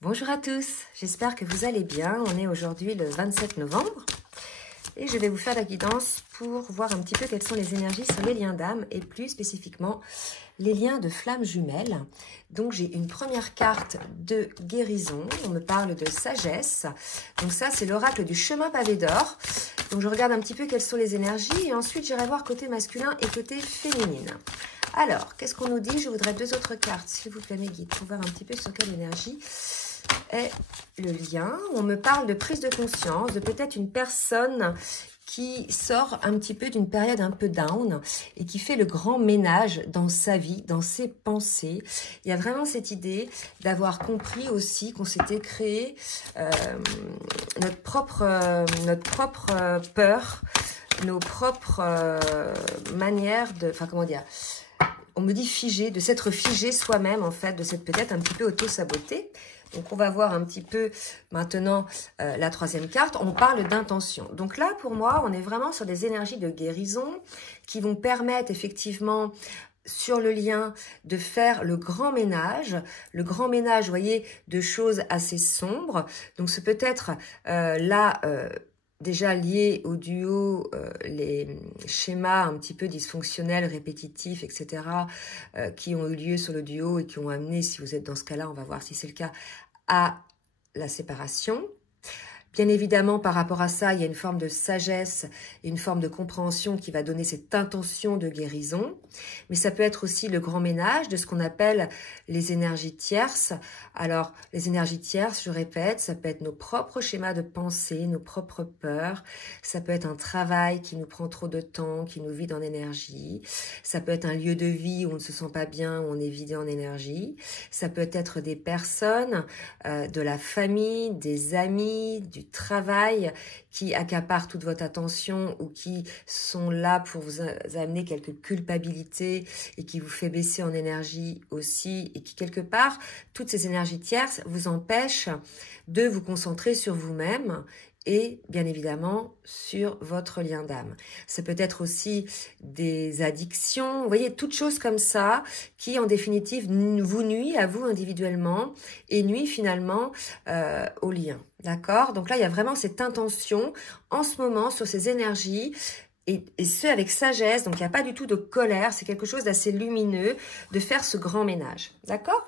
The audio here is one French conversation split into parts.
Bonjour à tous, j'espère que vous allez bien. On est aujourd'hui le 27 novembre et je vais vous faire la guidance pour voir un petit peu quelles sont les énergies sur les liens d'âme et plus spécifiquement les liens de flammes jumelles. Donc j'ai une première carte de guérison, on me parle de sagesse. Donc ça c'est l'oracle du chemin pavé d'or. Donc je regarde un petit peu quelles sont les énergies et ensuite j'irai voir côté masculin et côté féminine. Alors, qu'est-ce qu'on nous dit? Je voudrais deux autres cartes, s'il vous plaît mes guides, pour voir un petit peu sur quelle énergie est le lien. On me parle de prise de conscience, de peut-être une personne qui sort un petit peu d'une période un peu down et qui fait le grand ménage dans sa vie, dans ses pensées. Il y a vraiment cette idée d'avoir compris aussi qu'on s'était créé notre propre peur, nos propres manières de... Enfin, comment dire? On me dit figé, de s'être figé soi-même, en fait, de s'être peut-être un petit peu auto-saboté. Donc, on va voir un petit peu maintenant la troisième carte. On parle d'intention. Donc là, pour moi, on est vraiment sur des énergies de guérison qui vont permettre effectivement sur le lien de faire le grand ménage. Le grand ménage, vous voyez, de choses assez sombres. Donc, c'est peut-être là... déjà lié au duo, les schémas un petit peu dysfonctionnels, répétitifs, etc., qui ont eu lieu sur le duo et qui ont amené, si vous êtes dans ce cas-là, on va voir si c'est le cas, à la séparation. Bien évidemment, par rapport à ça, il y a une forme de sagesse et une forme de compréhension qui va donner cette intention de guérison. Mais ça peut être aussi le grand ménage de ce qu'on appelle les énergies tierces. Alors, les énergies tierces, je répète, ça peut être nos propres schémas de pensée, nos propres peurs. Ça peut être un travail qui nous prend trop de temps, qui nous vide en énergie. Ça peut être un lieu de vie où on ne se sent pas bien, où on est vidé en énergie. Ça peut être des personnes, de la famille, des amis, du travail qui accaparent toute votre attention ou qui sont là pour vous amener quelques culpabilités et qui vous fait baisser en énergie aussi et qui quelque part, toutes ces énergies tierces vous empêchent de vous concentrer sur vous-même et bien évidemment sur votre lien d'âme. Ça peut être aussi des addictions, vous voyez, toutes choses comme ça qui en définitive vous nuit à vous individuellement et nuit finalement au lien. D'accord? Donc là, il y a vraiment cette intention en ce moment sur ces énergies et ce avec sagesse, donc il n'y a pas du tout de colère, c'est quelque chose d'assez lumineux de faire ce grand ménage. D'accord?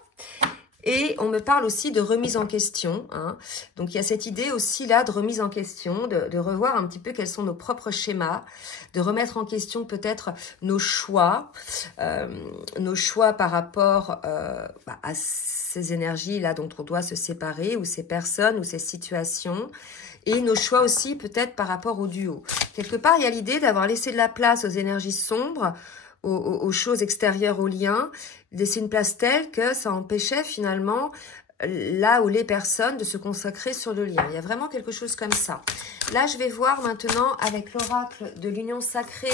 Et on me parle aussi de remise en question. Hein. Donc, il y a cette idée aussi là de remise en question, de revoir un petit peu quels sont nos propres schémas, de remettre en question peut-être nos choix par rapport à ces énergies-là dont on doit se séparer, ou ces personnes, ou ces situations. Et nos choix aussi peut-être par rapport au duo. Quelque part, il y a l'idée d'avoir laissé de la place aux énergies sombres, aux choses extérieures aux liens, laisser une place telle que ça empêchait finalement là où les personnes de se consacrer sur le lien. Il y a vraiment quelque chose comme ça. Là, je vais voir maintenant avec l'oracle de l'union sacrée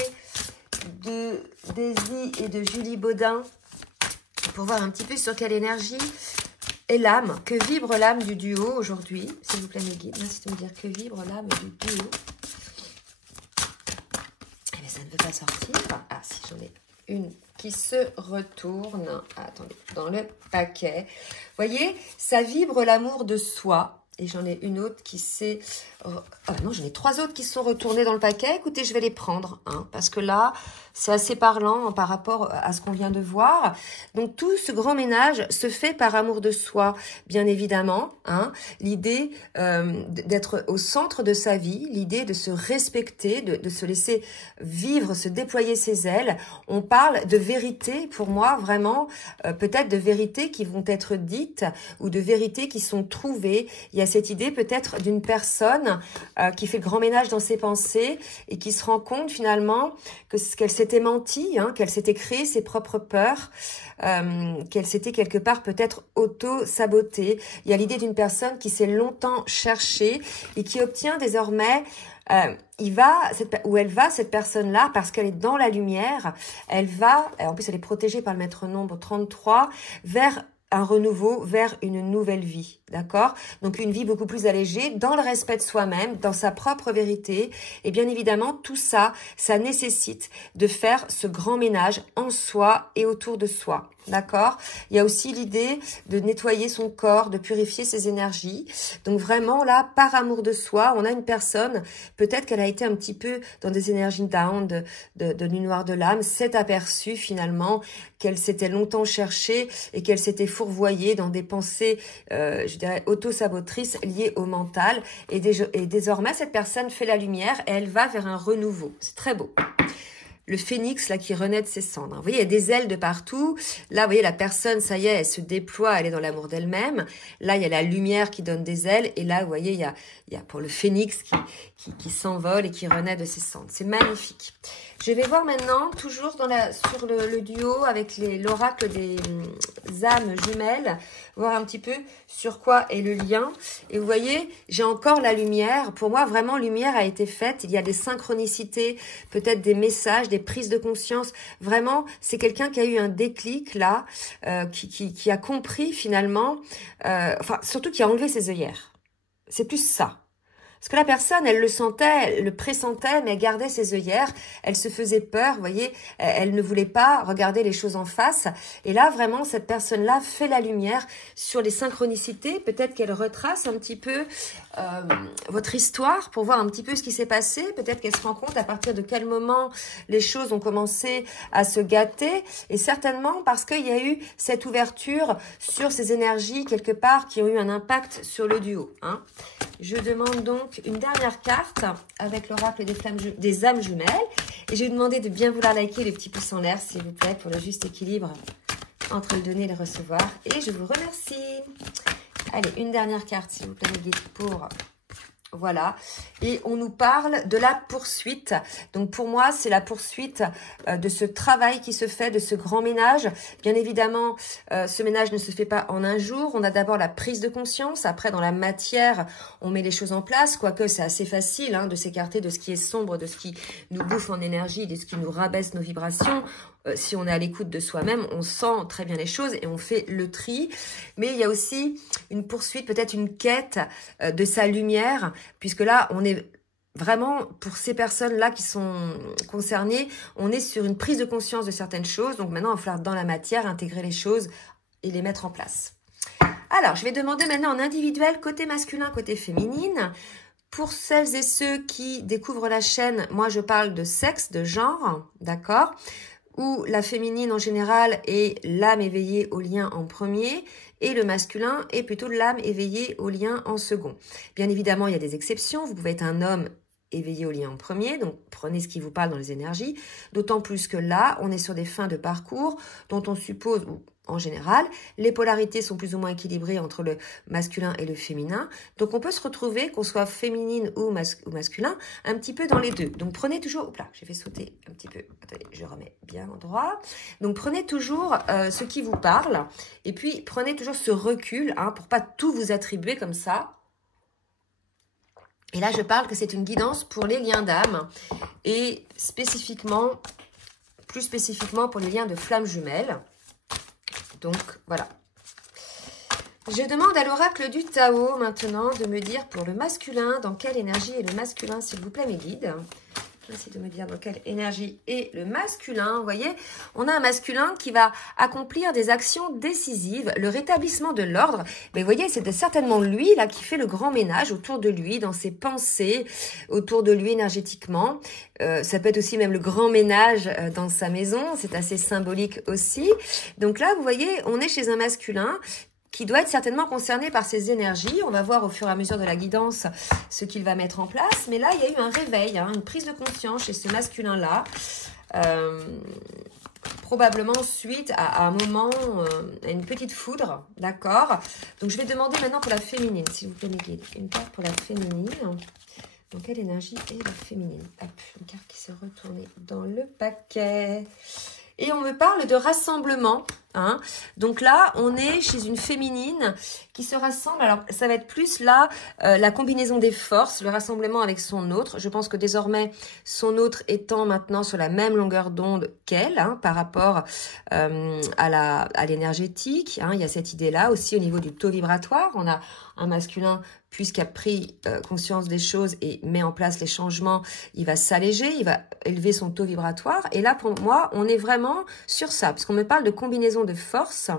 de Daisy et de Julie Baudin pour voir un petit peu sur quelle énergie est l'âme, que vibre l'âme du duo aujourd'hui. S'il vous plaît, mes guides, merci de me dire que vibre l'âme du duo. Eh bien, ça ne veut pas sortir. Ah, si, j'en ai une qui se retourne. Attendez, dans le paquet. Vous voyez, ça vibre l'amour de soi. Et j'en ai une autre qui s'est... Ah non, j'en ai trois autres qui sont retournées dans le paquet. Écoutez, je vais les prendre, hein, parce que là, c'est assez parlant par rapport à ce qu'on vient de voir. Donc, tout ce grand ménage se fait par amour de soi, bien évidemment. Hein, l'idée d'être au centre de sa vie, l'idée de se respecter, de se laisser vivre, se déployer ses ailes. On parle de vérité, pour moi, vraiment, peut-être de vérités qui vont être dites ou de vérités qui sont trouvées. Il y a cette idée peut-être d'une personne qui fait le grand ménage dans ses pensées et qui se rend compte finalement qu'elle s'était menti, hein, qu'elle s'était créé ses propres peurs, qu'elle s'était quelque part peut-être auto-sabotée. Il y a l'idée d'une personne qui s'est longtemps cherchée et qui obtient désormais elle va, cette personne-là, parce qu'elle est dans la lumière, elle va, en plus elle est protégée par le maître nombre 33, vers un renouveau vers une nouvelle vie, d'accord? Donc une vie beaucoup plus allégée, dans le respect de soi-même, dans sa propre vérité. Et bien évidemment, tout ça, ça nécessite de faire ce grand ménage en soi et autour de soi, d'accord? Il y a aussi l'idée de nettoyer son corps, de purifier ses énergies. Donc vraiment là, par amour de soi, on a une personne, peut-être qu'elle a été un petit peu dans des énergies down, de nuit noire de l'âme, s'est aperçue finalement qu'elle s'était longtemps cherchée et qu'elle s'était fourvoyée dans des pensées, je dirais, auto-sabotrices liées au mental. Et désormais, cette personne fait la lumière et elle va vers un renouveau. C'est très beau. Le phénix, là, qui renaît de ses cendres. Vous voyez, il y a des ailes de partout. Là, vous voyez, la personne, ça y est, elle se déploie, elle est dans l'amour d'elle-même. Là, il y a la lumière qui donne des ailes. Et là, vous voyez, il y a pour le phénix qui s'envole et qui renaît de ses cendres. C'est magnifique. Je vais voir maintenant, toujours sur le duo avec l'oracle des âmes jumelles, voir un petit peu sur quoi est le lien. Et vous voyez, j'ai encore la lumière. Pour moi, vraiment, lumière a été faite. Il y a des synchronicités, peut-être des messages, des prises de conscience. Vraiment, c'est quelqu'un qui a eu un déclic là, qui a compris finalement, enfin, surtout qui a enlevé ses œillères. C'est plus ça. Parce que la personne, elle le sentait, elle le pressentait, mais elle gardait ses œillères, elle se faisait peur, vous voyez, elle ne voulait pas regarder les choses en face. Et là, vraiment, cette personne-là fait la lumière sur les synchronicités. Peut-être qu'elle retrace un petit peu votre histoire pour voir un petit peu ce qui s'est passé. Peut-être qu'elle se rend compte à partir de quel moment les choses ont commencé à se gâter. Et certainement parce qu'il y a eu cette ouverture sur ces énergies quelque part qui ont eu un impact sur le duo, hein. Je demande donc une dernière carte avec l'oracle des âmes jumelles. Et je vais vous demander de bien vouloir liker les petits pouces en l'air, s'il vous plaît, pour le juste équilibre entre le donner et le recevoir. Et je vous remercie. Allez, une dernière carte, s'il vous plaît, mes guides, pour... Voilà, et on nous parle de la poursuite. Donc pour moi, c'est la poursuite de ce travail qui se fait, de ce grand ménage. Bien évidemment, ce ménage ne se fait pas en un jour. On a d'abord la prise de conscience. Après, dans la matière, on met les choses en place. Quoique, c'est assez facile hein, de s'écarter de ce qui est sombre, de ce qui nous bouffe en énergie, de ce qui nous rabaisse nos vibrations. Si on est à l'écoute de soi-même, on sent très bien les choses et on fait le tri. Mais il y a aussi une poursuite, peut-être une quête de sa lumière, puisque là, on est vraiment, pour ces personnes-là qui sont concernées, on est sur une prise de conscience de certaines choses. Donc maintenant, il va falloir dans la matière intégrer les choses et les mettre en place. Alors, je vais demander maintenant en individuel, côté masculin, côté féminine. Pour celles et ceux qui découvrent la chaîne, moi je parle de sexe, de genre, d'accord ? Où la féminine en général est l'âme éveillée au lien en premier et le masculin est plutôt l'âme éveillée au lien en second. Bien évidemment, il y a des exceptions. Vous pouvez être un homme éveillé au lien en premier, donc prenez ce qui vous parle dans les énergies, d'autant plus que là, on est sur des fins de parcours dont on suppose, ou en général, les polarités sont plus ou moins équilibrées entre le masculin et le féminin. Donc, on peut se retrouver, qu'on soit féminine ou masculin, un petit peu dans les deux. Donc, prenez toujours... Hop là, j'ai fait sauter un petit peu. Attendez, je remets bien en droit. Donc, prenez toujours ce qui vous parle. Et puis, prenez toujours ce recul hein, pour pas tout vous attribuer comme ça. Et là, je parle que c'est une guidance pour les liens d'âme. Et spécifiquement, plus spécifiquement pour les liens de flammes jumelles. Donc, voilà. Je demande à l'oracle du Tao maintenant de me dire pour le masculin, dans quelle énergie est le masculin, s'il vous plaît, mes guides. Essayez de me dire dans quelle énergie est le masculin. Vous voyez, on a un masculin qui va accomplir des actions décisives, le rétablissement de l'ordre. Mais vous voyez, c'est certainement lui là qui fait le grand ménage autour de lui, dans ses pensées, autour de lui énergétiquement. Ça peut être aussi même le grand ménage dans sa maison. C'est assez symbolique aussi. Donc là, vous voyez, on est chez un masculin qui doit être certainement concerné par ses énergies. On va voir au fur et à mesure de la guidance ce qu'il va mettre en place. Mais là, il y a eu un réveil, hein, une prise de conscience chez ce masculin-là. Probablement suite à un moment, à une petite foudre, d'accord. Donc, je vais demander maintenant pour la féminine, s'il vous plaît, mes guides. Une carte pour la féminine. Dans quelle énergie est la féminine? Hop, une carte qui s'est retournée dans le paquet. Et on me parle de rassemblement, Hein. Donc là, on est chez une féminine qui se rassemble. Alors, ça va être plus là, la combinaison des forces, le rassemblement avec son autre. Je pense que désormais, son autre étant maintenant sur la même longueur d'onde qu'elle, hein, par rapport à l'énergétique. Hein, il y a cette idée-là aussi au niveau du taux vibratoire. On a un masculin puisqu'il a pris conscience des choses et met en place les changements, il va s'alléger, il va élever son taux vibratoire. Et là, pour moi, on est vraiment sur ça, parce qu'on me parle de combinaison de force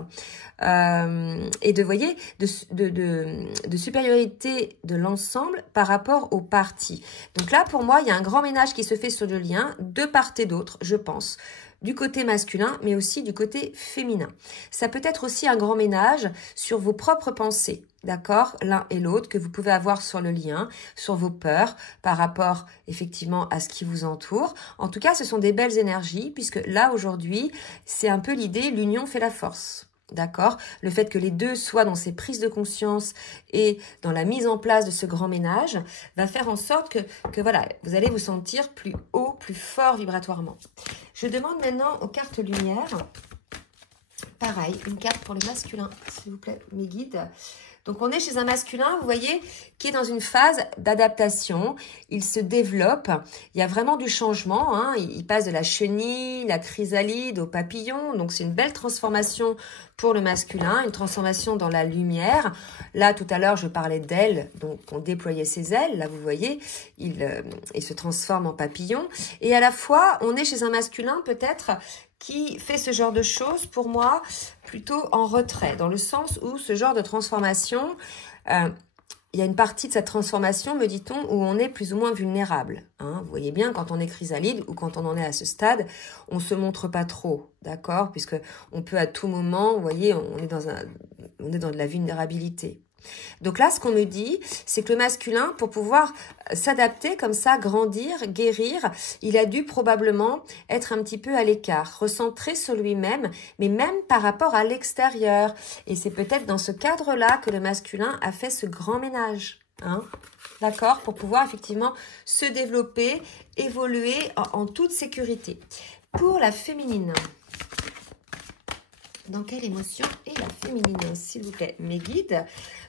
et de, voyez, de supériorité de l'ensemble par rapport aux parties. Donc là, pour moi, il y a un grand ménage qui se fait sur le lien de part et d'autre, je pense, du côté masculin, mais aussi du côté féminin. Ça peut être aussi un grand ménage sur vos propres pensées, d'accord, l'un et l'autre, que vous pouvez avoir sur le lien, sur vos peurs, par rapport effectivement à ce qui vous entoure. En tout cas, ce sont des belles énergies, puisque là, aujourd'hui, c'est un peu l'idée, l'union fait la force. D'accord? Le fait que les deux soient dans ces prises de conscience et dans la mise en place de ce grand ménage va faire en sorte que voilà, vous allez vous sentir plus haut, plus fort vibratoirement. Je demande maintenant aux cartes lumière, pareil, une carte pour le masculin, s'il vous plaît, mes guides. Donc, on est chez un masculin, vous voyez, qui est dans une phase d'adaptation. Il se développe. Il y a vraiment du changement. Hein. Il passe de la chenille, la chrysalide au papillon. Donc, c'est une belle transformation pour le masculin, une transformation dans la lumière. Là, tout à l'heure, je parlais d'ailes. Donc, on déployait ses ailes. Là, vous voyez, il se transforme en papillon. Et à la fois, on est chez un masculin, peut-être, qui fait ce genre de choses, pour moi, plutôt en retrait, dans le sens où ce genre de transformation, il y a une partie de cette transformation, me dit-on, où on est plus ou moins vulnérable. Hein. Vous voyez bien, quand on est chrysalide ou quand on en est à ce stade, on se montre pas trop, d'accord, puisque on peut à tout moment, vous voyez, on est dans de la vulnérabilité. Donc là, ce qu'on me dit, c'est que le masculin, pour pouvoir s'adapter comme ça, grandir, guérir, il a dû probablement être un petit peu à l'écart, recentré sur lui-même, mais même par rapport à l'extérieur. Et c'est peut-être dans ce cadre-là que le masculin a fait ce grand ménage. Hein, d'accord, pour pouvoir effectivement se développer, évoluer en toute sécurité. Pour la féminine, dans quelle émotion est la féminine, s'il vous plaît, mes guides?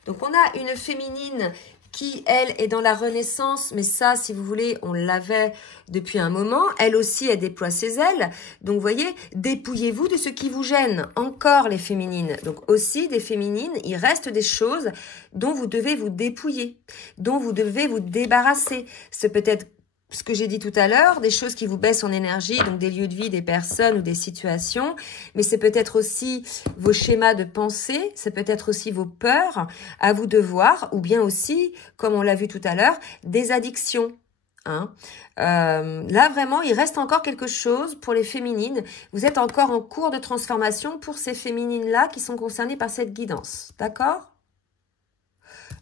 Donc, on a une féminine qui, elle, est dans la renaissance, mais ça, si vous voulez, on l'avait depuis un moment. Elle aussi, elle déploie ses ailes. Donc, vous voyez, dépouillez-vous de ce qui vous gêne. Encore les féminines. Donc, aussi, des féminines, il reste des choses dont vous devez vous dépouiller, dont vous devez vous débarrasser. C'est peut-être ce que j'ai dit tout à l'heure, des choses qui vous baissent en énergie, donc des lieux de vie, des personnes ou des situations, mais c'est peut-être aussi vos schémas de pensée, c'est peut-être aussi vos peurs à vous de voir, ou bien aussi, comme on l'a vu tout à l'heure, des addictions. Hein. Là, vraiment, il reste encore quelque chose pour les féminines. Vous êtes encore en cours de transformation pour ces féminines-là qui sont concernées par cette guidance. D'accord?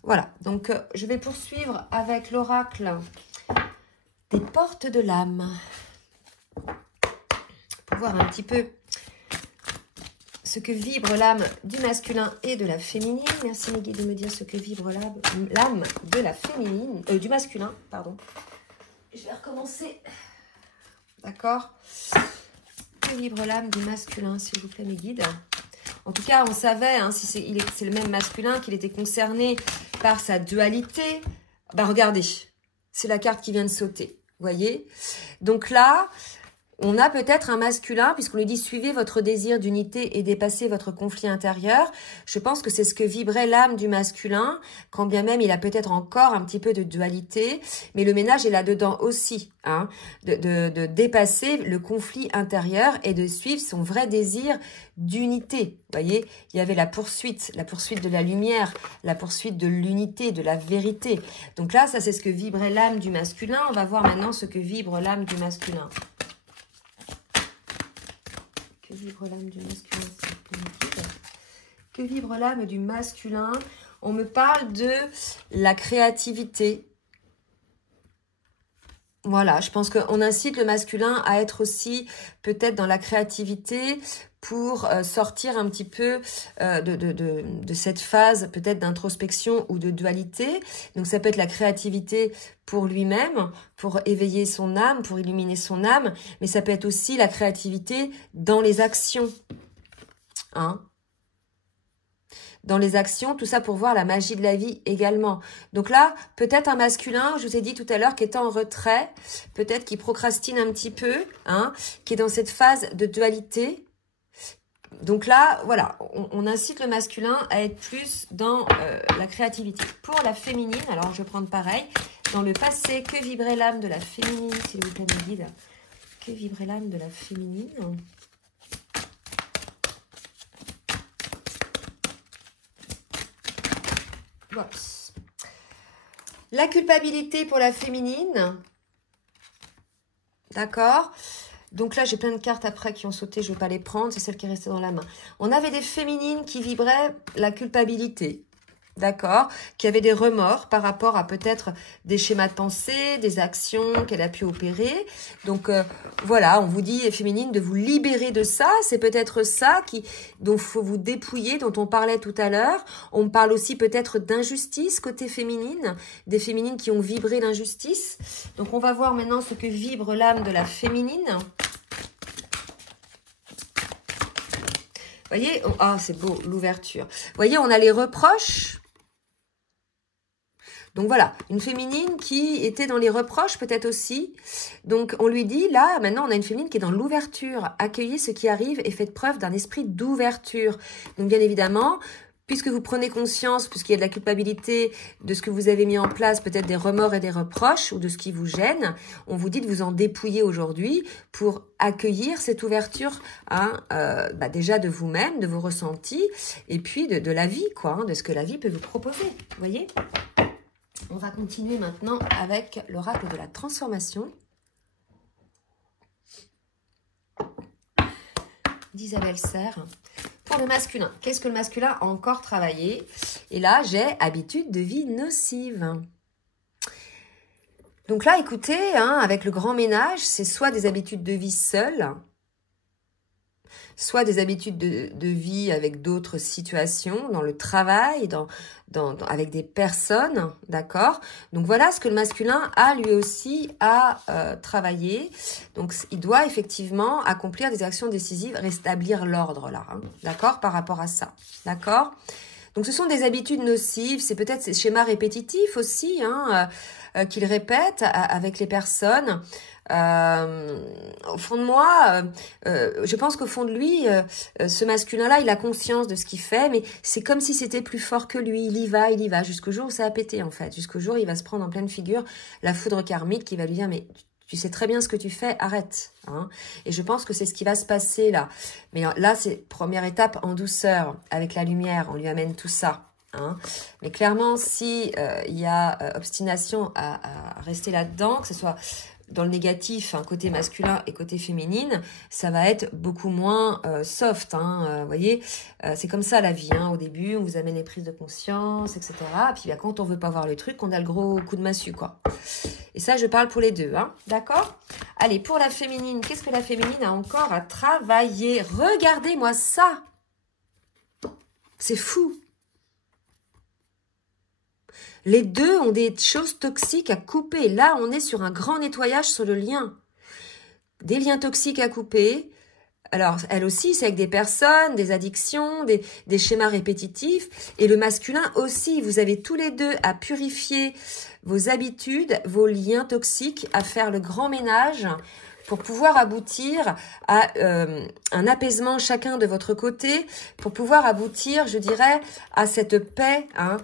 Voilà, donc je vais poursuivre avec l'oracle des portes de l'âme, pour voir un petit peu ce que vibre l'âme du masculin et de la féminine. Merci mes guides de me dire ce que vibre l'âme de la féminine, du masculin, pardon. Je vais recommencer. D'accord. Que vibre l'âme du masculin, s'il vous plaît mes guides. En tout cas, on savait, hein, si c'est le même masculin, qu'il était concerné par sa dualité. Bah regardez, c'est la carte qui vient de sauter. Voyez, donc là, on a peut-être un masculin, puisqu'on lui dit « Suivez votre désir d'unité et dépassez votre conflit intérieur ». Je pense que c'est ce que vibrait l'âme du masculin, quand bien même il a peut-être encore un petit peu de dualité. Mais le ménage est là-dedans aussi, hein, de dépasser le conflit intérieur et de suivre son vrai désir d'unité. Vous voyez, il y avait la poursuite de la lumière, la poursuite de l'unité, de la vérité. Donc là, ça c'est ce que vibrait l'âme du masculin. On va voir maintenant ce que vibre l'âme du masculin. Que vibre l'âme du masculin? Que vibre l'âme du masculin? On me parle de la créativité. Voilà, je pense qu'on incite le masculin à être aussi peut-être dans la créativité pour sortir un petit peu de cette phase peut-être d'introspection ou de dualité. Donc ça peut être la créativité pour lui-même, pour éveiller son âme, pour illuminer son âme, mais ça peut être aussi la créativité dans les actions. hein. Dans les actions, tout ça pour voir la magie de la vie également. Donc là, peut-être un masculin, je vous ai dit tout à l'heure, qui est en retrait, peut-être qui procrastine un petit peu, hein, qui est dans cette phase de dualité. Donc là, voilà, on incite le masculin à être plus dans la créativité. Pour la féminine, alors je vais prendre pareil. Dans le passé, que vibrait l'âme de la féminine, s'il vous plaît, mes guides? Que vibrait l'âme de la féminine? Oups. La culpabilité pour la féminine. D'accord. Donc là, j'ai plein de cartes après qui ont sauté. Je ne vais pas les prendre. C'est celle qui est restée dans la main. On avait des féminines qui vibraient la culpabilité. D'accord, qui avait des remords par rapport à peut-être des schémas de pensée, des actions qu'elle a pu opérer. Donc voilà, on vous dit, féminine, de vous libérer de ça. C'est peut-être ça dont il faut vous dépouiller, dont on parlait tout à l'heure. On parle aussi peut-être d'injustice côté féminine, des féminines qui ont vibré l'injustice. Donc on va voir maintenant ce que vibre l'âme de la féminine. Vous voyez, ah, c'est beau, l'ouverture. Vous voyez, on a les reproches. Donc voilà, une féminine qui était dans les reproches peut-être aussi. Donc on lui dit, là, maintenant on a une féminine qui est dans l'ouverture. Accueillez ce qui arrive et faites preuve d'un esprit d'ouverture. Donc bien évidemment, puisque vous prenez conscience, puisqu'il y a de la culpabilité, de ce que vous avez mis en place, peut-être des remords et des reproches, ou de ce qui vous gêne, on vous dit de vous en dépouiller aujourd'hui pour accueillir cette ouverture, hein, déjà de vous-même, de vos ressentis, et puis de la vie, quoi, hein, de ce que la vie peut vous proposer. Vous voyez ? On va continuer maintenant avec l'oracle de la transformation d'Isabelle Serre. Pour le masculin, qu'est-ce que le masculin a encore travaillé? Et là, j'ai habitude de vie nocive. Donc là, écoutez, hein, avec le grand ménage, c'est soit des habitudes de vie seules, soit des habitudes de vie avec d'autres situations, dans le travail, avec des personnes, d'accord? Donc voilà ce que le masculin a lui aussi à travailler. Donc il doit effectivement accomplir des actions décisives, rétablir l'ordre là, hein, d'accord? Par rapport à ça, d'accord? Donc ce sont des habitudes nocives, c'est peut-être ces schémas répétitifs aussi, hein, qu'il répète avec les personnes. Au fond de moi, je pense qu'au fond de lui, ce masculin-là, il a conscience de ce qu'il fait, mais c'est comme si c'était plus fort que lui. Il y va, jusqu'au jour où ça a pété, en fait. Jusqu'au jour où il va se prendre en pleine figure la foudre karmique qui va lui dire, mais tu sais très bien ce que tu fais, arrête. Hein. Et je pense que c'est ce qui va se passer là. Mais là, c'est première étape en douceur, avec la lumière, on lui amène tout ça. Hein. Mais clairement, si il y a obstination à rester là-dedans, que ce soit dans le négatif, hein, côté masculin et côté féminine, ça va être beaucoup moins soft. Hein, voyez, c'est comme ça la vie. Hein, au début, on vous amène les prises de conscience, etc. Puis quand on veut pas voir le truc, on a le gros coup de massue, quoi. Et ça, je parle pour les deux. Hein, d'accord? Allez, pour la féminine, qu'est-ce que la féminine a encore à travailler? Regardez-moi ça. C'est fou. Les deux ont des choses toxiques à couper. Là, on est sur un grand nettoyage sur le lien. Des liens toxiques à couper. Alors, elle aussi, c'est avec des personnes, des addictions, des schémas répétitifs. Et le masculin aussi. Vous avez tous les deux à purifier vos habitudes, vos liens toxiques, à faire le grand ménage pour pouvoir aboutir à un apaisement chacun de votre côté, pour pouvoir aboutir, je dirais, à cette paix, hein,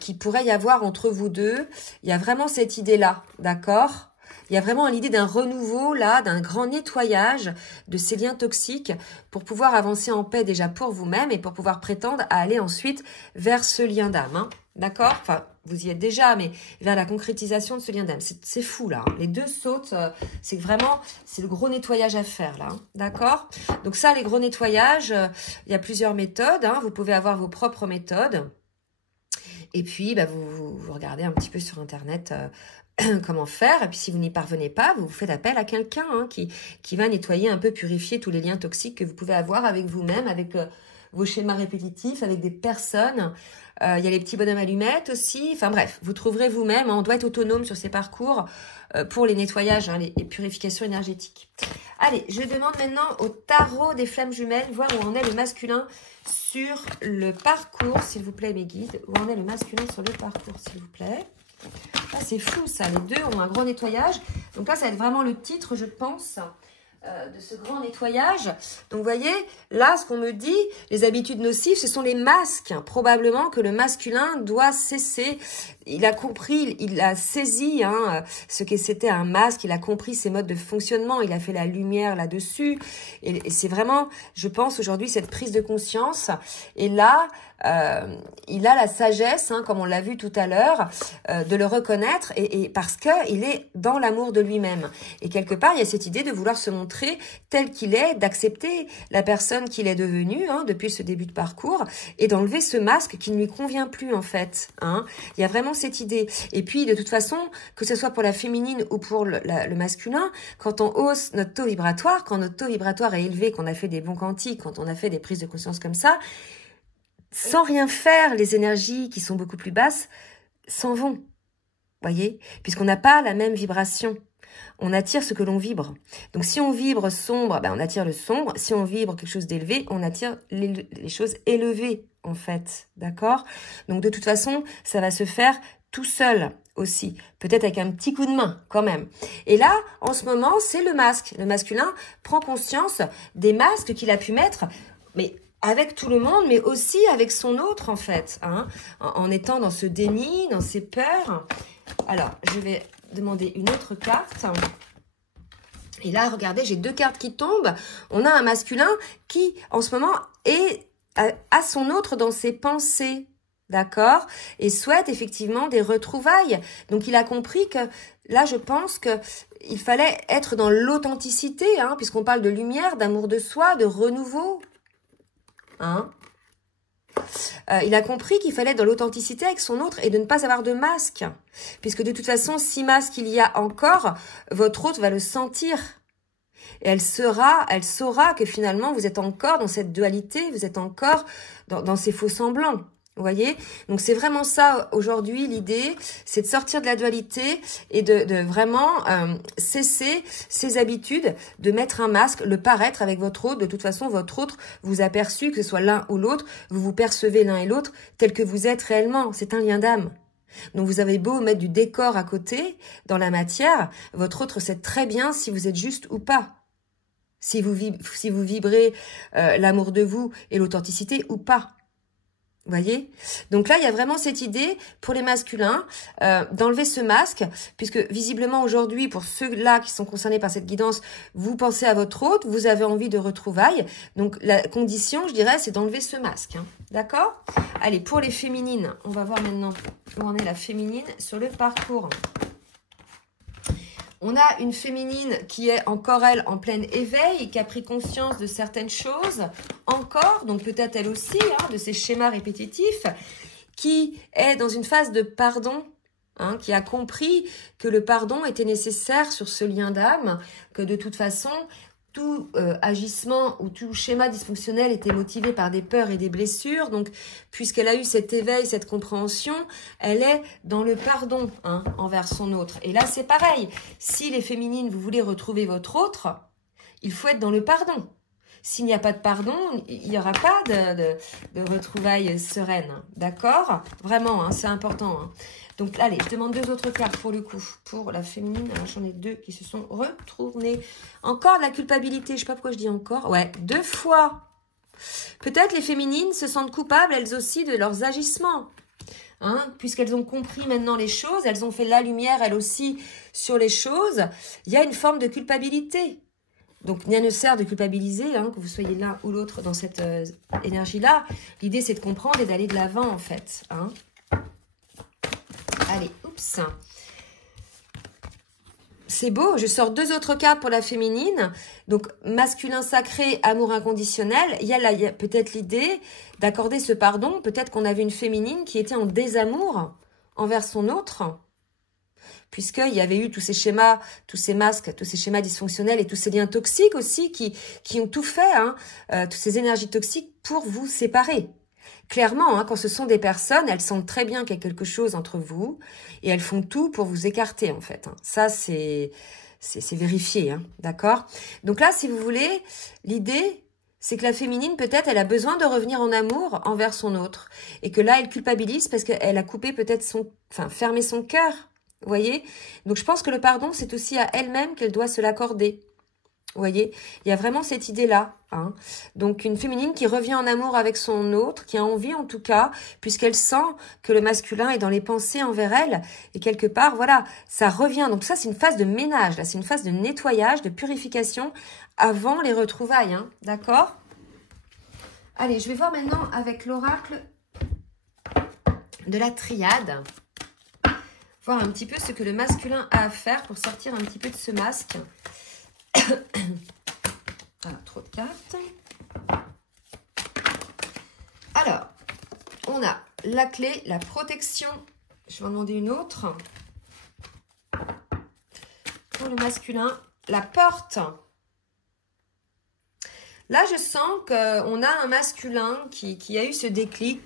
qui pourrait y avoir entre vous deux. Il y a vraiment cette idée-là, d'accord? Il y a vraiment l'idée d'un renouveau, là, d'un grand nettoyage de ces liens toxiques pour pouvoir avancer en paix déjà pour vous-même et pour pouvoir prétendre à aller ensuite vers ce lien d'âme, hein, d'accord? Enfin, vous y êtes déjà, mais vers la concrétisation de ce lien d'âme. C'est fou, là. Hein. Les deux sautent, c'est vraiment, c'est le gros nettoyage à faire, là. Hein. D'accord? Donc ça, les gros nettoyages, il y a plusieurs méthodes. Hein. Vous pouvez avoir vos propres méthodes. Et puis, vous regardez un petit peu sur Internet comment faire. Et puis, si vous n'y parvenez pas, vous faites appel à quelqu'un, hein, qui va nettoyer un peu, purifier tous les liens toxiques que vous pouvez avoir avec vous-même, avec vos schémas répétitifs avec des personnes. Il y a les petits bonhommes allumettes aussi. Enfin bref, vous trouverez vous-même. On doit être autonome sur ces parcours pour les nettoyages, les purifications énergétiques. Allez, je demande maintenant au tarot des flammes jumelles, voir où en est le masculin sur le parcours, s'il vous plaît, mes guides. Où en est le masculin sur le parcours, s'il vous plaît. Là, c'est fou, ça. Les deux ont un gros nettoyage. Donc là, ça va être vraiment le titre, je pense, de ce grand nettoyage. Donc, vous voyez, là, ce qu'on me dit, les habitudes nocives, ce sont les masques. Probablement que le masculin doit cesser. Il a compris, il a saisi ce que c'était un masque. Il a compris ses modes de fonctionnement. Il a fait la lumière là-dessus. Et c'est vraiment, je pense, aujourd'hui, cette prise de conscience. Et là, il a la sagesse, comme on l'a vu tout à l'heure, de le reconnaître et parce qu'il est dans l'amour de lui-même. Et quelque part, il y a cette idée de vouloir se montrer tel qu'il est, d'accepter la personne qu'il est devenu depuis ce début de parcours et d'enlever ce masque qui ne lui convient plus en fait. Il y a vraiment cette idée. Et puis, de toute façon, que ce soit pour la féminine ou pour le masculin, quand on hausse notre taux vibratoire, quand notre taux vibratoire est élevé, qu'on a fait des bons quantiques, quand on a fait des prises de conscience comme ça, sans rien faire, les énergies qui sont beaucoup plus basses s'en vont, voyez, puisqu'on n'a pas la même vibration. On attire ce que l'on vibre. Donc, si on vibre sombre, on attire le sombre. Si on vibre quelque chose d'élevé, on attire les choses élevées, en fait. D'accord? Donc, de toute façon, ça va se faire tout seul aussi. Peut-être avec un petit coup de main, quand même. Et là, en ce moment, c'est le masque. Le masculin prend conscience des masques qu'il a pu mettre, mais avec tout le monde, mais aussi avec son autre, en fait, en étant dans ce déni, dans ses peurs. Alors, je vais demander une autre carte. Et là, regardez, j'ai deux cartes qui tombent. On a un masculin qui, en ce moment, a son autre dans ses pensées, d'accord? Et souhaite effectivement des retrouvailles. Donc, il a compris que, là, je pense que il fallait être dans l'authenticité, puisqu'on parle de lumière, d'amour de soi, de renouveau. Il a compris qu'il fallait être dans l'authenticité avec son autre et de ne pas avoir de masque. Puisque de toute façon, si masque il y a encore, votre autre va le sentir. Et elle saura que finalement, vous êtes encore dans cette dualité, vous êtes encore dans ces faux semblants. Vous voyez? Donc, c'est vraiment ça, aujourd'hui, l'idée, c'est de sortir de la dualité et de vraiment cesser ces habitudes, de mettre un masque, le paraître avec votre autre. De toute façon, votre autre vous a perçu, que ce soit l'un ou l'autre, vous vous percevez l'un et l'autre tel que vous êtes réellement. C'est un lien d'âme. Donc, vous avez beau mettre du décor à côté, dans la matière, votre autre sait très bien si vous êtes juste ou pas. Si vous vibrez l'amour de vous et l'authenticité ou pas. Vous voyez? Donc là, il y a vraiment cette idée pour les masculins d'enlever ce masque, puisque visiblement aujourd'hui, pour ceux-là qui sont concernés par cette guidance, vous pensez à votre autre, vous avez envie de retrouvailles. Donc la condition, je dirais, c'est d'enlever ce masque. D'accord? Allez, pour les féminines, on va voir maintenant où en est la féminine sur le parcours. On a une féminine qui est encore, elle, en plein éveil, qui a pris conscience de certaines choses, encore, donc peut-être elle aussi, de ces schémas répétitifs, qui est dans une phase de pardon, qui a compris que le pardon était nécessaire sur ce lien d'âme, que de toute façon, tout agissement ou tout schéma dysfonctionnel était motivé par des peurs et des blessures. Donc, puisqu'elle a eu cet éveil, cette compréhension, elle est dans le pardon envers son autre. Et là, c'est pareil. Si les féminines, vous voulez retrouver votre autre, il faut être dans le pardon. S'il n'y a pas de pardon, il n'y aura pas de retrouvailles sereines. D'accord? Vraiment, c'est important. Donc, allez, je demande deux autres cartes pour le coup. Pour la féminine, j'en ai deux qui se sont retournées. Encore de la culpabilité. Je ne sais pas pourquoi je dis encore. Ouais, 2 fois. Peut-être les féminines se sentent coupables, elles aussi, de leurs agissements. Puisqu'elles ont compris maintenant les choses, elles ont fait la lumière, elles aussi, sur les choses. Il y a une forme de culpabilité. Donc, rien ne sert de culpabiliser, que vous soyez l'un ou l'autre dans cette énergie-là. L'idée, c'est de comprendre et d'aller de l'avant, en fait. Allez, oups. C'est beau, je sors 2 autres cartes pour la féminine. Donc, masculin sacré, amour inconditionnel. Il y a peut-être l'idée d'accorder ce pardon. Peut-être qu'on avait une féminine qui était en désamour envers son autre. puisqu'il y avait eu tous ces schémas, tous ces masques, tous ces schémas dysfonctionnels et tous ces liens toxiques aussi qui ont tout fait, hein, toutes ces énergies toxiques pour vous séparer. Clairement, hein, quand ce sont des personnes, elles sentent très bien qu'il y a quelque chose entre vous et elles font tout pour vous écarter en fait. Hein. Ça, c'est vérifié, hein, d'accord? Donc là, si vous voulez, l'idée, c'est que la féminine, peut-être, elle a besoin de revenir en amour envers son autre. Et que là, elle culpabilise parce qu'elle a coupé peut-être fermé son cœur. Vous voyez? Donc, je pense que le pardon, c'est aussi à elle-même qu'elle doit se l'accorder. Vous voyez? Il y a vraiment cette idée-là. Hein. Donc, une féminine qui revient en amour avec son autre, qui a envie en tout cas, puisqu'elle sent que le masculin est dans les pensées envers elle. Et quelque part, voilà, ça revient. Donc ça, c'est une phase de ménage. Là, c'est une phase de nettoyage, de purification avant les retrouvailles. Hein. D'accord? Allez, je vais voir maintenant avec l'oracle de la triade. Voir un petit peu ce que le masculin a à faire pour sortir un petit peu de ce masque. Ah, trop de cartes. Alors, on a la clé, la protection. Je vais en demander une autre. Pour le masculin, la porte. Là, je sens qu'on a un masculin qui a eu ce déclic,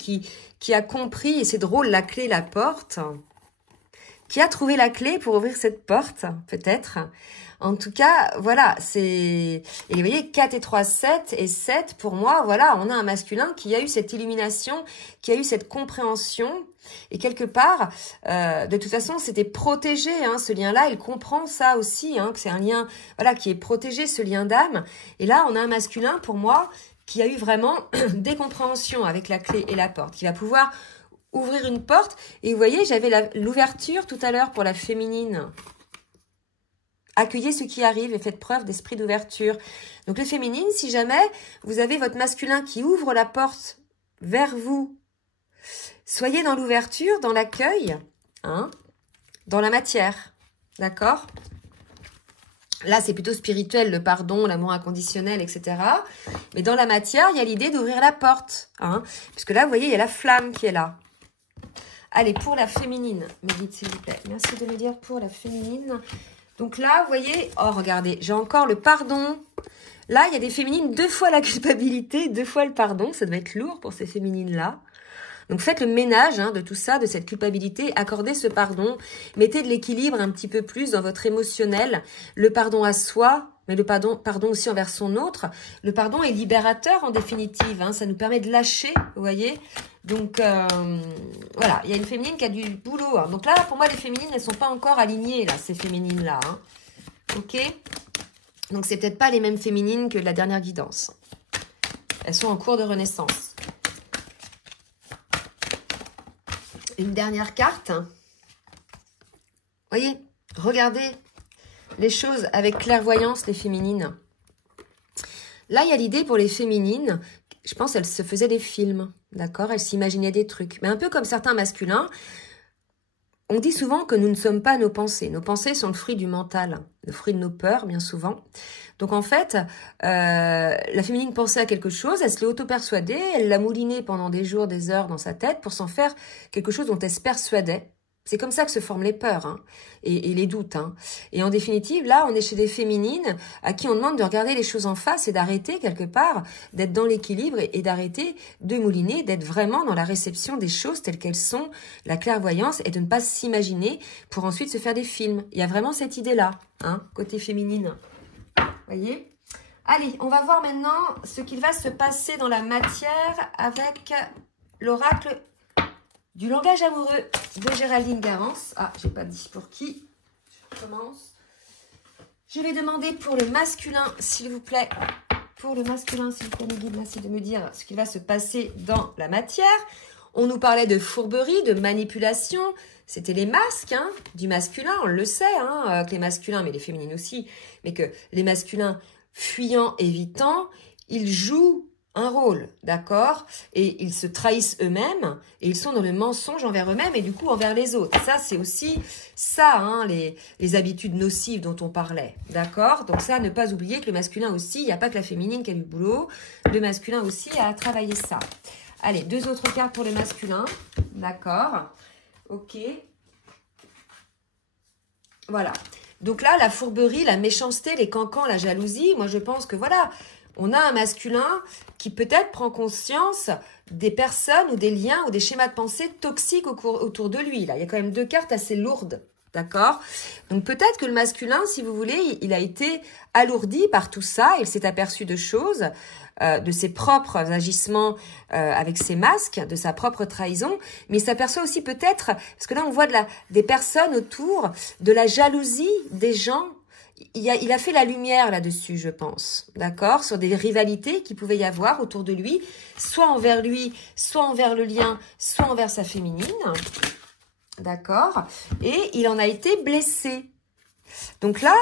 qui a compris, et c'est drôle, la clé, la porte, qui a trouvé la clé pour ouvrir cette porte, peut-être. En tout cas, voilà, c'est... Et vous voyez, 4 et 3, 7 et 7, pour moi, voilà, on a un masculin qui a eu cette illumination, qui a eu cette compréhension. Et quelque part, de toute façon, c'était protégé, hein, ce lien-là. Il comprend ça aussi, hein, que c'est un lien, voilà, qui est protégé, ce lien d'âme. Et là, on a un masculin, pour moi, qui a eu vraiment des compréhensions avec la clé et la porte, qui va pouvoir ouvrir une porte. Et vous voyez, j'avais l'ouverture tout à l'heure pour la féminine. Accueillez ce qui arrive et faites preuve d'esprit d'ouverture. Donc les féminines, si jamais vous avez votre masculin qui ouvre la porte vers vous, soyez dans l'ouverture, dans l'accueil, hein, dans la matière, d'accord? Là, c'est plutôt spirituel, le pardon, l'amour inconditionnel, etc. Mais dans la matière, il y a l'idée d'ouvrir la porte, hein, puisque là, vous voyez, il y a la flamme qui est là. Allez, pour la féminine, me dites s'il vous plaît. Merci de me dire pour la féminine. Donc là, vous voyez, oh regardez, j'ai encore le pardon. Là, il y a des féminines, 2 fois la culpabilité, 2 fois le pardon. Ça doit être lourd pour ces féminines-là. Donc faites le ménage, hein, de tout ça, de cette culpabilité. Accordez ce pardon. Mettez de l'équilibre un petit peu plus dans votre émotionnel. Le pardon à soi, mais le pardon aussi envers son autre. Le pardon est libérateur en définitive. Hein, ça nous permet de lâcher, vous voyez. Donc, voilà, il y a une féminine qui a du boulot. Hein. Donc là, pour moi, les féminines, elles ne sont pas encore alignées, là, ces féminines-là. Hein. Ok? Donc, c'est peut-être pas les mêmes féminines que la dernière guidance. Elles sont en cours de renaissance. Une dernière carte. Voyez, regardez les choses avec clairvoyance, les féminines. Là, il y a l'idée pour les féminines, je pense qu'elles se faisaient des films, d'accord? Elles s'imaginaient des trucs. Mais un peu comme certains masculins, on dit souvent que nous ne sommes pas nos pensées. Nos pensées sont le fruit du mental, le fruit de nos peurs, bien souvent. Donc en fait, la féminine pensait à quelque chose, elle se l'est auto-persuadée, elle l'a mouliné pendant des jours, des heures dans sa tête pour s'en faire quelque chose dont elle se persuadait. C'est comme ça que se forment les peurs, hein, et les doutes. Hein. Et en définitive, là, on est chez des féminines à qui on demande de regarder les choses en face et d'arrêter quelque part, d'être dans l'équilibre et d'arrêter de mouliner, d'être vraiment dans la réception des choses telles qu'elles sont, la clairvoyance, et de ne pas s'imaginer pour ensuite se faire des films. Il y a vraiment cette idée-là, hein, côté féminine. Voyez ? Allez, on va voir maintenant ce qu'il va se passer dans la matière avec l'oracle du langage amoureux de Géraldine Garance. Ah, j'ai pas dit pour qui. Je commence. Je vais demander pour le masculin, s'il vous plaît. Pour le masculin, s'il vous plaît, mes guides, merci de me dire ce qui va se passer dans la matière. On nous parlait de fourberie, de manipulation. C'était les masques, hein, du masculin, on le sait, hein, que les masculins, mais les féminines aussi, mais que les masculins fuyant, évitant, ils jouent un rôle, d'accord? Et ils se trahissent eux-mêmes et ils sont dans le mensonge envers eux-mêmes et du coup envers les autres. Ça, c'est aussi ça, hein, les habitudes nocives dont on parlait, d'accord? Donc ça, ne pas oublier que le masculin aussi, il n'y a pas que la féminine qui a du boulot, le masculin aussi a travaillé ça. Allez, 2 autres cartes pour le masculin, d'accord? Ok. Voilà. Donc là, la fourberie, la méchanceté, les cancans, la jalousie, moi je pense que voilà, on a un masculin qui peut-être prend conscience des personnes ou des liens ou des schémas de pensée toxiques autour de lui. Là, il y a quand même 2 cartes assez lourdes. D'accord? Donc peut-être que le masculin, si vous voulez, il a été alourdi par tout ça, il s'est aperçu de choses, de ses propres agissements avec ses masques, de sa propre trahison, mais il s'aperçoit aussi peut-être, parce que là on voit des personnes autour, de la jalousie des gens. Il a fait la lumière là-dessus, je pense, d'accord, sur des rivalités qu'il pouvait y avoir autour de lui, soit envers lui, soit envers le lien, soit envers sa féminine. D'accord? Et il en a été blessé. Donc là,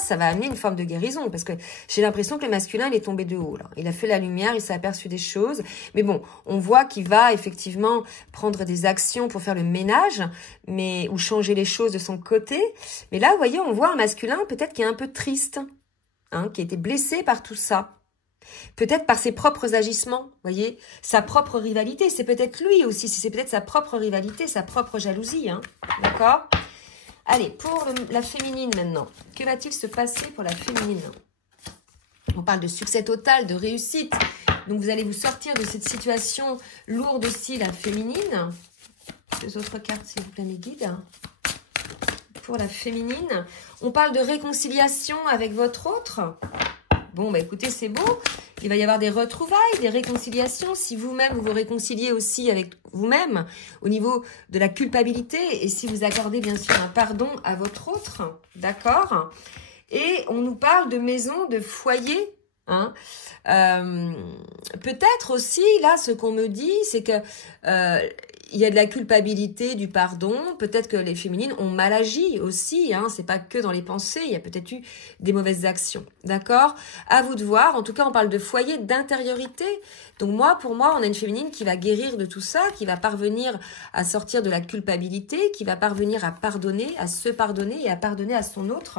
ça va amener une forme de guérison. Parce que j'ai l'impression que le masculin, il est tombé de haut. Là. Il a fait la lumière, il s'est aperçu des choses. Mais bon, on voit qu'il va effectivement prendre des actions pour faire le ménage, ou changer les choses de son côté. Mais là, vous voyez, on voit un masculin peut-être qui est un peu triste, hein, qui a été blessé par tout ça. Peut-être par ses propres agissements, voyez, sa propre rivalité, c'est peut-être lui aussi, c'est peut-être sa propre rivalité, sa propre jalousie, hein, d'accord? Allez, pour la féminine maintenant, que va-t-il se passer pour la féminine? On parle de succès total, de réussite, donc vous allez vous sortir de cette situation lourde aussi, la féminine. 2 autres cartes, s'il vous plaît, mes guides. Pour la féminine, on parle de réconciliation avec votre autre. Bon, bah écoutez, c'est beau. Il va y avoir des retrouvailles, des réconciliations. Si vous-même, vous vous réconciliez aussi avec vous-même au niveau de la culpabilité et si vous accordez bien sûr un pardon à votre autre, d'accord? Et on nous parle de maison, de foyer, hein? Peut-être aussi, là, ce qu'on me dit, c'est que il y a de la culpabilité, du pardon. Peut-être que les féminines ont mal agi aussi. Hein. C'est pas que dans les pensées. Il y a peut-être eu des mauvaises actions. D'accord? À vous de voir. En tout cas, on parle de foyer, d'intériorité. Donc pour moi, on a une féminine qui va guérir de tout ça, qui va parvenir à sortir de la culpabilité, qui va parvenir à pardonner, à se pardonner et à pardonner à son autre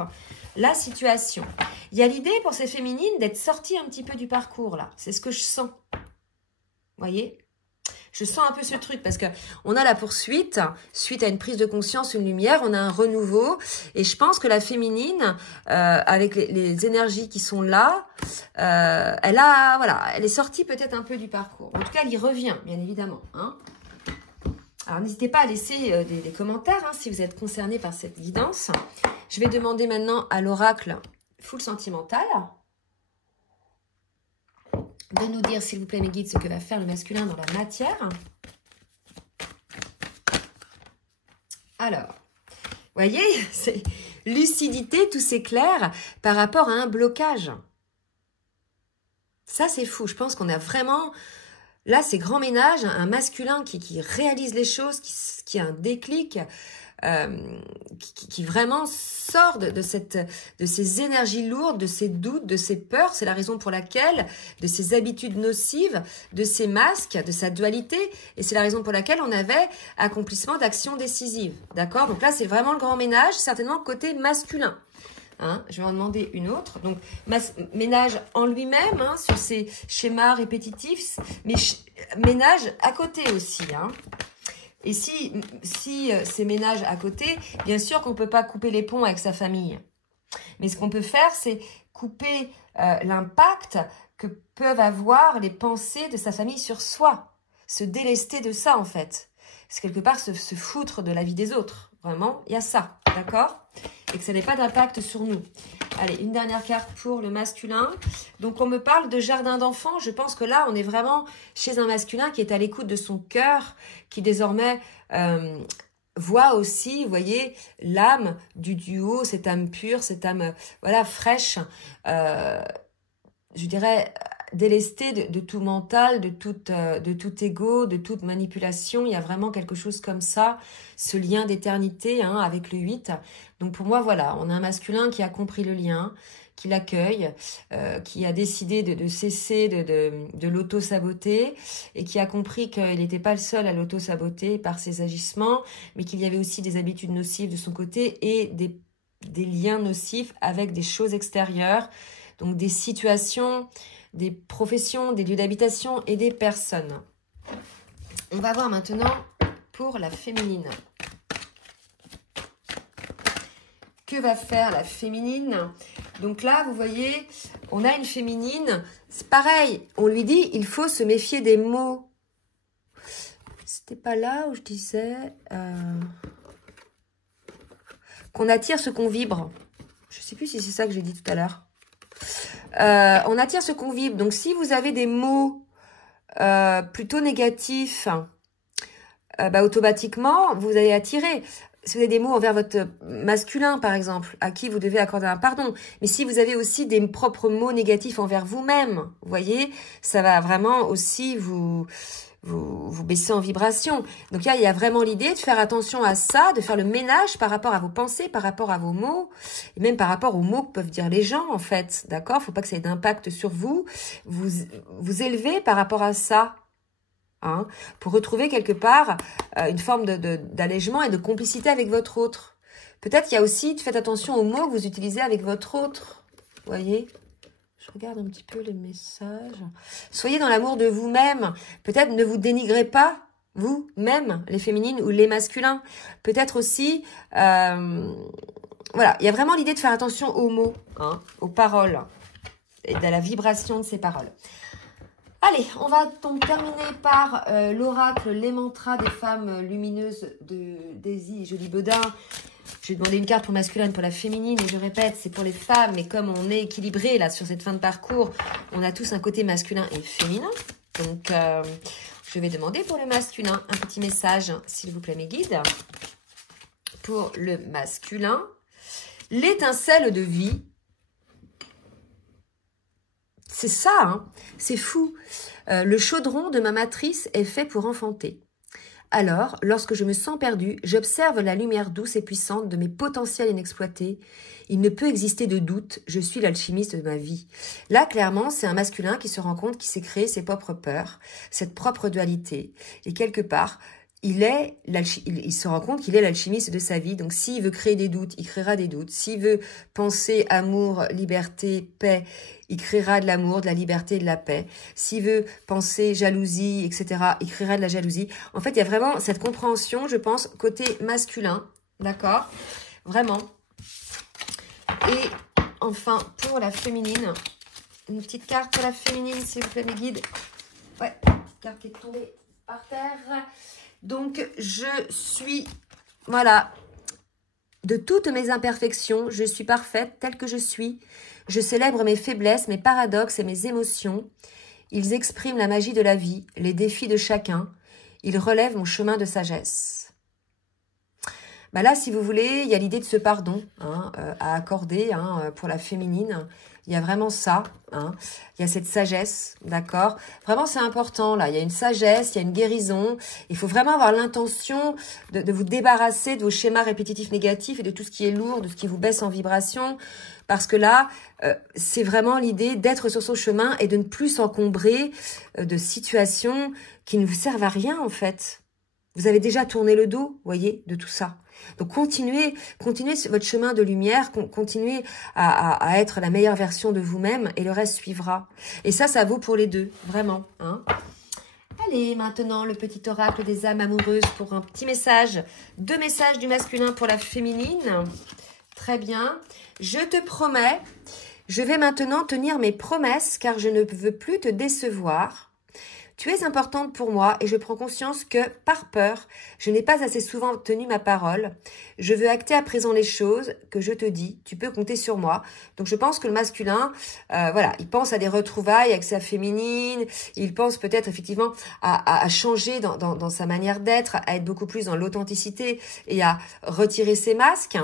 la situation. Il y a l'idée pour ces féminines d'être sorties un petit peu du parcours là. C'est ce que je sens. Voyez? Je sens un peu ce truc parce que on a la poursuite, suite à une prise de conscience, une lumière, on a un renouveau. Et je pense que la féminine, avec les énergies qui sont là, elle est sortie peut-être un peu du parcours. En tout cas, elle y revient, bien évidemment. Hein. Alors, n'hésitez pas à laisser des commentaires hein, si vous êtes concerné par cette guidance. Je vais demander maintenant à l'oracle full sentimental de nous dire, s'il vous plaît, mes guides, ce que va faire le masculin dans la matière. Alors, vous voyez, c'est lucidité, tout s'éclaire par rapport à un blocage. Ça, c'est fou. Je pense qu'on a vraiment... Là, c'est grand ménage, un masculin qui réalise les choses, qui a un déclic, qui vraiment sort de ces énergies lourdes, de ces doutes, de ces peurs. C'est la raison pour laquelle, de ces habitudes nocives, de ces masques, de sa dualité. Et c'est la raison pour laquelle on avait accomplissement d'actions décisives. D'accord? Donc là, c'est vraiment le grand ménage, certainement côté masculin. Hein, je vais en demander une autre. Donc, ménage en lui-même, hein, sur ces schémas répétitifs, mais ménage à côté aussi. Hein. Et si c'est ménage à côté, bien sûr qu'on ne peut pas couper les ponts avec sa famille. Mais ce qu'on peut faire, c'est couper l'impact que peuvent avoir les pensées de sa famille sur soi. Se délester de ça, en fait. C'est quelque part se foutre de la vie des autres. Vraiment, il y a ça, d'accord? Et que ça n'ait pas d'impact sur nous. Allez, une dernière carte pour le masculin. Donc, on me parle de jardin d'enfants. Je pense que là, on est vraiment chez un masculin qui est à l'écoute de son cœur, qui désormais voit aussi, vous voyez, l'âme du duo, cette âme pure, cette âme, voilà, fraîche, je dirais... délesté de tout mental, de tout ego, de toute manipulation. Il y a vraiment quelque chose comme ça, ce lien d'éternité hein, avec le 8. Donc pour moi, voilà, on a un masculin qui a compris le lien, qui l'accueille, qui a décidé de cesser de l'auto-saboter et qui a compris qu'il n'était pas le seul à l'auto-saboter par ses agissements, mais qu'il y avait aussi des habitudes nocives de son côté et des liens nocifs avec des choses extérieures, donc des situations... des professions, des lieux d'habitation et des personnes. On va voir maintenant pour la féminine. Que va faire la féminine? Donc là, vous voyez, on a une féminine. C'est pareil, on lui dit, il faut se méfier des mots. C'était pas là où je disais qu'on attire ce qu'on vibre. Je sais plus si c'est ça que j'ai dit tout à l'heure. On attire ce qu'on vibre. Donc, si vous avez des mots plutôt négatifs, automatiquement, vous allez attirer. Si vous avez des mots envers votre masculin, par exemple, à qui vous devez accorder un pardon. Mais si vous avez aussi des propres mots négatifs envers vous-même, vous voyez, ça va vraiment aussi vous baisser en vibration. Donc, il y a vraiment l'idée de faire attention à ça, de faire le ménage par rapport à vos pensées, par rapport à vos mots, et même par rapport aux mots que peuvent dire les gens, en fait. D'accord? Faut pas que ça ait d'impact sur vous. Vous élevez par rapport à ça. Hein, pour retrouver quelque part une forme d'allègement et de complicité avec votre autre. Peut-être qu'il y a aussi, faites attention aux mots que vous utilisez avec votre autre. Vous voyez? Je regarde un petit peu les messages. Soyez dans l'amour de vous-même. Peut-être ne vous dénigrez pas, vous-même, les féminines ou les masculins. Peut-être aussi, voilà, il y a vraiment l'idée de faire attention aux mots, hein, aux paroles et de la vibration de ces paroles. Allez, on va donc terminer par l'oracle, les mantras des femmes lumineuses de Daisy et Jolie Bedin. Je vais demander une carte pour masculin et pour la féminine. Et je répète, c'est pour les femmes. Mais comme on est équilibré là sur cette fin de parcours, on a tous un côté masculin et féminin. Donc, je vais demander pour le masculin un petit message, s'il vous plaît, mes guides. Pour le masculin, l'étincelle de vie. C'est ça, hein, c'est fou. Le chaudron de ma matrice est fait pour enfanter. Alors, lorsque je me sens perdue, j'observe la lumière douce et puissante de mes potentiels inexploités. Il ne peut exister de doute, je suis l'alchimiste de ma vie. Là, clairement, c'est un masculin qui se rend compte qu'il s'est créé ses propres peurs, cette propre dualité. Et quelque part, il se rend compte qu'il est l'alchimiste de sa vie. Donc, s'il veut créer des doutes, il créera des doutes. S'il veut penser amour, liberté, paix, il créera de l'amour, de la liberté, de la paix. S'il veut penser jalousie, etc., il créera de la jalousie. En fait, il y a vraiment cette compréhension, je pense, côté masculin. D'accord? Vraiment. Et enfin, pour la féminine, une petite carte pour la féminine, s'il vous plaît, mes guides. Ouais, petite carte qui est tombée par terre. Donc, je suis, voilà, de toutes mes imperfections, je suis parfaite telle que je suis. Je célèbre mes faiblesses, mes paradoxes et mes émotions. Ils expriment la magie de la vie, les défis de chacun. Ils relèvent mon chemin de sagesse. Bah là, si vous voulez, il y a l'idée de ce pardon hein, à accorder hein, pour la féminine. Il y a vraiment ça, hein. Il y a cette sagesse, d'accord? Vraiment, c'est important, là. Il y a une sagesse, il y a une guérison. Il faut vraiment avoir l'intention de vous débarrasser de vos schémas répétitifs négatifs et de tout ce qui est lourd, de ce qui vous baisse en vibration. Parce que là, c'est vraiment l'idée d'être sur son chemin et de ne plus s'encombrer de situations qui ne vous servent à rien, en fait. Vous avez déjà tourné le dos, vous voyez, de tout ça. Donc, continuez votre chemin de lumière, continuez à être la meilleure version de vous-même et le reste suivra. Et ça vaut pour les deux, vraiment. Hein. Allez, maintenant, le petit oracle des âmes amoureuses pour un petit message. 2 messages du masculin pour la féminine. Très bien. Je te promets, je vais maintenant tenir mes promesses car je ne veux plus te décevoir. Tu es importante pour moi et je prends conscience que, par peur, je n'ai pas assez souvent tenu ma parole. Je veux acter à présent les choses que je te dis. Tu peux compter sur moi. Donc, je pense que le masculin, voilà, il pense à des retrouvailles avec sa féminine. Il pense peut-être effectivement à changer dans sa manière d'être, à être beaucoup plus dans l'authenticité et à retirer ses masques.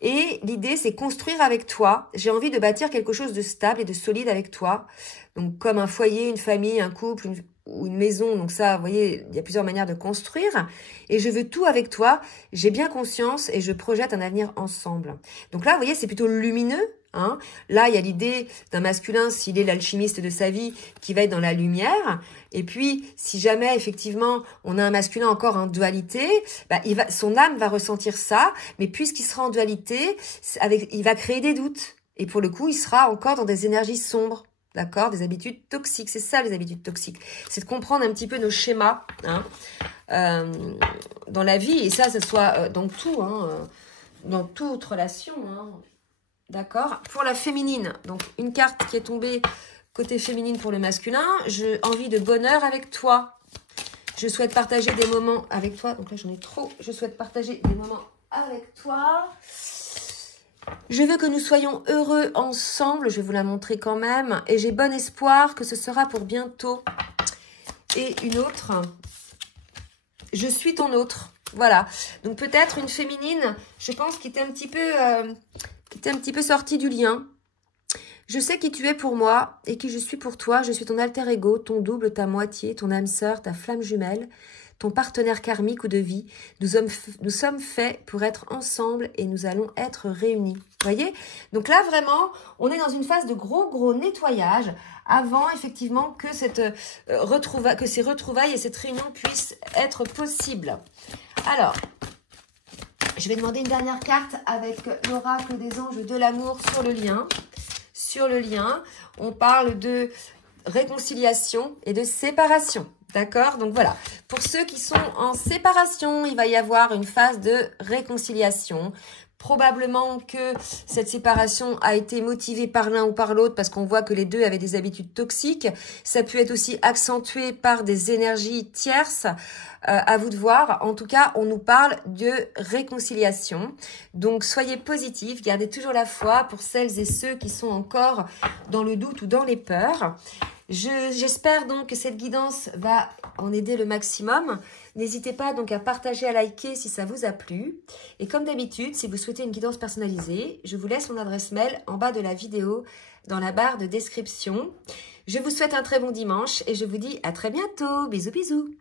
Et l'idée, c'est construire avec toi. J'ai envie de bâtir quelque chose de stable et de solide avec toi. Donc, comme un foyer, une famille, un couple, ou une maison. Donc ça, vous voyez, il y a plusieurs manières de construire. Et je veux tout avec toi. J'ai bien conscience et je projette un avenir ensemble. Donc là, vous voyez, c'est plutôt lumineux. Hein. Là, il y a l'idée d'un masculin, s'il est l'alchimiste de sa vie, qui va être dans la lumière. Et puis, si jamais, effectivement, on a un masculin encore en dualité, bah, son âme va ressentir ça. Mais puisqu'il sera en dualité, il va créer des doutes. Et pour le coup, il sera encore dans des énergies sombres. D'accord? Des habitudes toxiques. C'est ça, les habitudes toxiques. C'est de comprendre un petit peu nos schémas. Hein. dans la vie. Et ça soit dans tout, hein, dans toute relation. Hein. D'accord? Pour la féminine, donc une carte qui est tombée côté féminine pour le masculin. J'ai envie de bonheur avec toi. Je souhaite partager des moments avec toi. Donc là, j'en ai trop. Je souhaite partager des moments avec toi. Je veux que nous soyons heureux ensemble. Je vais vous la montrer quand même. Et j'ai bon espoir que ce sera pour bientôt. Et une autre. Je suis ton autre. Voilà. Donc peut-être une féminine, je pense, qui était un petit peu sortie du lien. Je sais qui tu es pour moi et qui je suis pour toi. Je suis ton alter ego, ton double, ta moitié, ton âme sœur, ta flamme jumelle, ton partenaire karmique ou de vie. Nous sommes faits pour être ensemble et nous allons être réunis. Vous voyez? Donc là, vraiment, on est dans une phase de gros nettoyage avant, effectivement, que ces retrouvailles et cette réunion puissent être possibles. Alors, je vais demander une dernière carte avec l'oracle des anges de l'amour sur le lien. Sur le lien, on parle de réconciliation et de séparation. D'accord? Donc voilà, pour ceux qui sont en séparation, il va y avoir une phase de réconciliation. Probablement que cette séparation a été motivée par l'un ou par l'autre parce qu'on voit que les deux avaient des habitudes toxiques. Ça peut être aussi accentué par des énergies tierces. À vous de voir. En tout cas, on nous parle de réconciliation. Donc, soyez positifs. Gardez toujours la foi pour celles et ceux qui sont encore dans le doute ou dans les peurs. J'espère donc que cette guidance va en aider le maximum. N'hésitez pas donc à partager, à liker si ça vous a plu. Et comme d'habitude, si vous souhaitez une guidance personnalisée, je vous laisse mon adresse mail en bas de la vidéo dans la barre de description. Je vous souhaite un très bon dimanche et je vous dis à très bientôt. Bisous, bisous.